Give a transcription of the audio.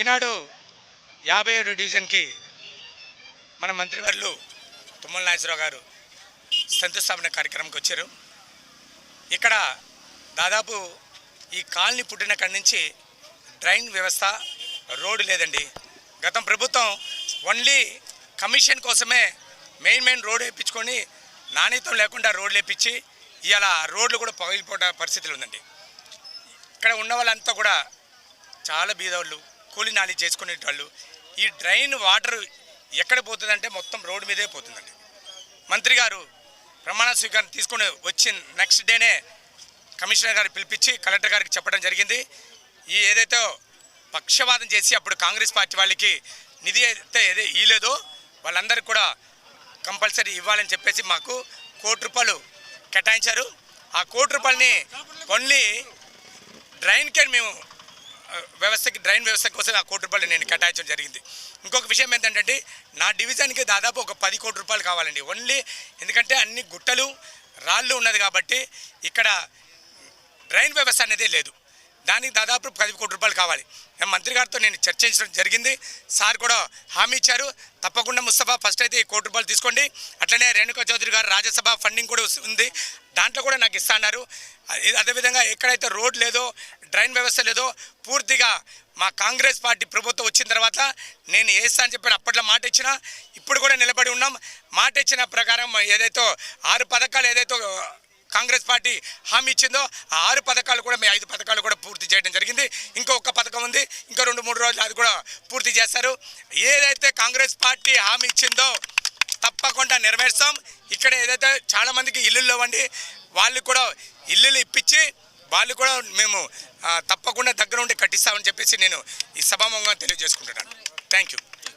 ఈనాడు 57 డివిజన్కి మన మంత్రివర్యులు తుమ్మల నాగేశ్వరరావు గారు శంకుస్థాపన కార్యక్రమంకి వచ్చారు. ఇక్కడ దాదాపు ఈ కాలనీ పుట్టిన కాడి నుంచి డ్రైన్ వ్యవస్థ, రోడ్డు లేదండి. గతం ప్రభుత్వం ఓన్లీ కమిషన్ కోసమే మెయిన్ రోడ్ వేయించుకొని నాణ్యత లేకుండా రోడ్లు వేయించి ఇవాళ రోడ్లు కూడా పగిలిపోయే పరిస్థితులు ఉందండి. ఇక్కడ ఉన్న వాళ్ళంతా కూడా చాలా బీదవాళ్ళు, కూలి నాలి చేసుకునేటవాళ్ళు. ఈ డ్రైన్ వాటర్ ఎక్కడ పోతుందంటే మొత్తం రోడ్డు మీదే పోతుందండి. మంత్రి గారు ప్రమాణ స్వీకారం తీసుకొని వచ్చిన నెక్స్ట్ డేనే కమిషనర్ గారికి పిలిపించి కలెక్టర్ గారికి చెప్పడం జరిగింది. ఈ ఏదైతే పక్షవాదం చేసి అప్పుడు కాంగ్రెస్ పార్టీ వాళ్ళకి నిధి అయితే ఇవ్వలేదో వాళ్ళందరికీ కూడా కంపల్సరీ ఇవ్వాలని చెప్పేసి మాకు ₹1 కేటాయించారు. ఆ ₹1 ఓన్లీ డ్రైన్కే మేము డ్రైన్ వ్యవస్థ కోసం ఆ ₹1 నేను కేటాయించడం జరిగింది. ఇంకొక విషయం ఏంటంటే నా డివిజన్కి దాదాపు ఒక ₹10 కావాలండి ఓన్లీ. ఎందుకంటే అన్ని గుట్టలు రాళ్ళు ఉన్నది కాబట్టి ఇక్కడ డ్రైన్ వ్యవస్థ అనేది లేదు. దానికి దాదాపు ₹10 కావాలి. మంత్రి గారితో నేను చర్చించడం జరిగింది. సార్ కూడా హామీ ఇచ్చారు, తప్పకుండా ముస్తఫా ఫస్ట్ అయితే ఈ ₹1 తీసుకోండి. అట్లనే రేణుకా చౌదరి గారు రాజ్యసభ ఫండింగ్ కూడా ఉంది, దాంట్లో కూడా నాకు ఇస్తున్నారు. అదేవిధంగా ఎక్కడైతే రోడ్ లేదో, డ్రైన్ వ్యవస్థ లేదో పూర్తిగా మా కాంగ్రెస్ పార్టీ ప్రభుత్వం వచ్చిన తర్వాత నేను వేస్తా అని చెప్పి అప్పట్లో మాట ఇచ్చిన, ఇప్పుడు కూడా నిలబడి ఉన్నాం. మాట ఇచ్చిన ప్రకారం ఏదైతే 6 పథకాలు ఏదైతే కాంగ్రెస్ పార్టీ హామీ ఇచ్చిందో ఆ 6 పథకాలు కూడా 5 పథకాలు కూడా పూర్తి చేయడం జరిగింది. ఇంకొక పథకం ఉంది, ఇంకో 2-3 రోజులు అది కూడా పూర్తి చేస్తారు. ఏదైతే కాంగ్రెస్ పార్టీ హామీ ఇచ్చిందో తప్పకుండా నెరవేర్స్తాం. ఇక్కడ ఏదైతే చాలామందికి ఇల్లులు లేవండి, వాళ్ళు కూడా ఇల్లులు ఇప్పించి వాళ్ళు కూడా మేము తప్పకుండా దగ్గర ఉండి కట్టిస్తామని చెప్పేసి నేను ఈ సభాముఖంగా తెలియజేసుకుంటున్నాను. Thank you.